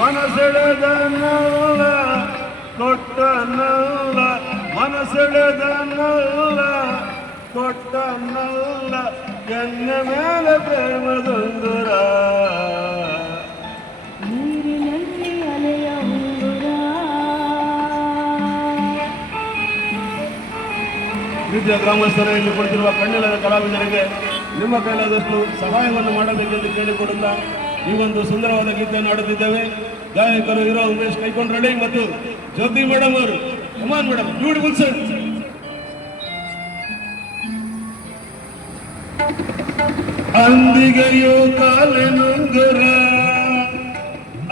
ಮನಸೆಳೆದನಲ್ಲ ಕೊಟ್ಟನಲ್ಲ ಮನಸೆಳೆದನಲ್ಲ ಕೊಟ್ಟನಲ್ಲ ಎನ್ನ ಮೇಲೆ ಪ್ರೇಮದೊಂದುರ. ನೀರಿನಲ್ಲಿ ಅಲೆಯ ಉಂಗುರ. ವಿದ್ಯಾ ಗ್ರಾಮಸ್ಥರ ಇಲ್ಲಿ ಕುಳಿತಿರುವ ಕಣ್ಣಿಲ್ಲದ ಕಲಾವಿದರಿಗೆ ನಿಮ್ಮ ಕೈಲಾದಷ್ಟು ಸಹಾಯವನ್ನು ಮಾಡಬೇಕೆಂದು ಕೇಳಿಕೊಡುತ್ತಾ ಈ ಒಂದು ಸುಂದರವಾದ ಗೀತೆಯನ್ನು ಆಡುತ್ತಿದ್ದೇವೆ ಗಾಯಕರು ಇರೋ ಉಮೇಶ್ ಕೈಕೊಂಡ್ರಳ್ಳಿ ಮತ್ತು ಜ್ಯೋತಿ ಮೇಡಮ್ ಅವರು. Come on madam. Beautiful sir ಅಂದಿಗೆಯೋ ಕಾಲನೊಂದರ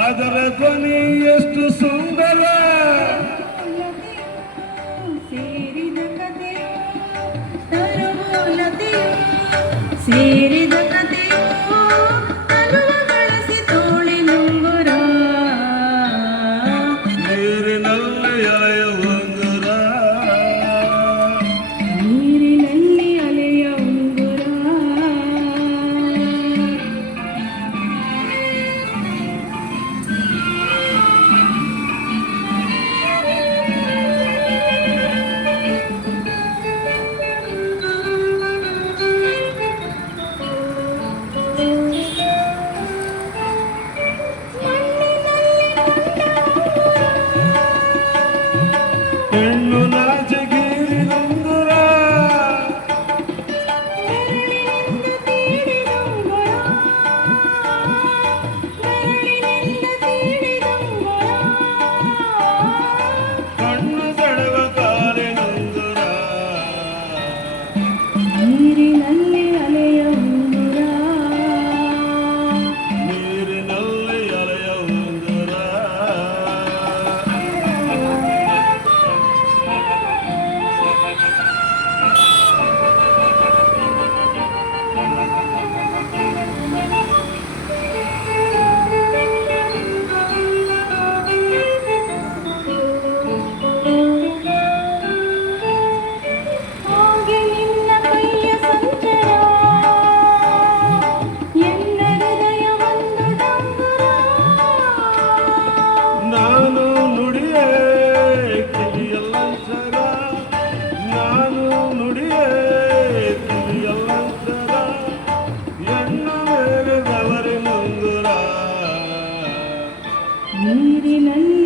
ಅದರ ಧ್ವನಿ ಎಷ್ಟು ಸುಂದರ. ಸೇರಿದ ಕಥೆಯೋ ಸೇರಿದ you. ಮೇಲೆ ಗವರಿ ಮುಂಗುರ ನೀರಿನಲ್ಲಿ